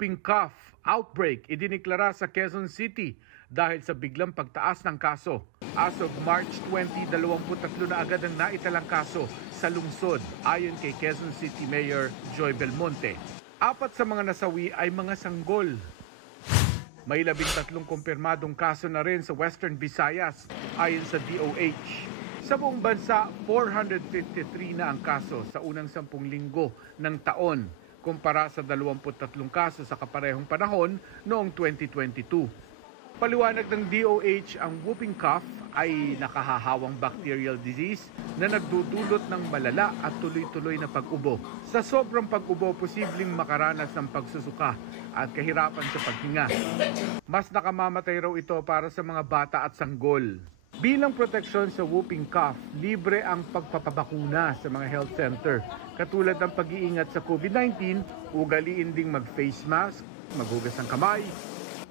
whooping cough outbreak idiniklara sa Quezon City dahil sa biglang pagtaas ng kaso. As of March 20, 23 na agad ang naitalang kaso sa lungsod ayon kay Quezon City Mayor Joy Belmonte. 4 sa mga nasawi ay mga sanggol. May 13 kumpirmadong kaso na rin sa Western Visayas ayon sa DOH. Sa buong bansa, 453 na ang kaso sa unang 10 linggo ng taon kumpara sa 23 kaso sa kaparehong panahon noong 2022. Paliwanag ng DOH, ang whooping cough ay nakahahawang bacterial disease na nagdudulot ng malala at tuloy-tuloy na pag-ubo. Sa sobrang pag-ubo, posibleng makaranas ng pagsusuka at kahirapan sa paghinga. Mas nakamamatay raw ito para sa mga bata at sanggol. Bilang proteksyon sa whooping cough, libre ang pagpapabakuna sa mga health center. Katulad ng pag-iingat sa COVID-19, ugaliin ding mag-face mask, maghugas ng kamay,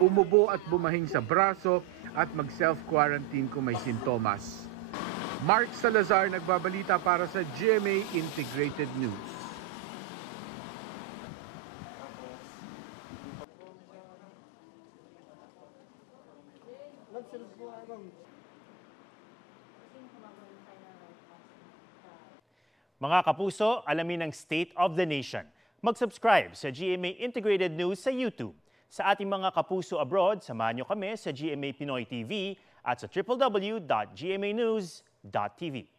umubo at bumahing sa braso at mag-self-quarantine kung may sintomas. Mark Salazar nagbabalita para sa GMA Integrated News. Mga kapuso, alamin ang State of the Nation. Mag-subscribe sa GMA Integrated News sa YouTube. Sa ating mga kapuso abroad, samahan niyo kami sa GMA Pinoy TV at sa www.gmanews.tv.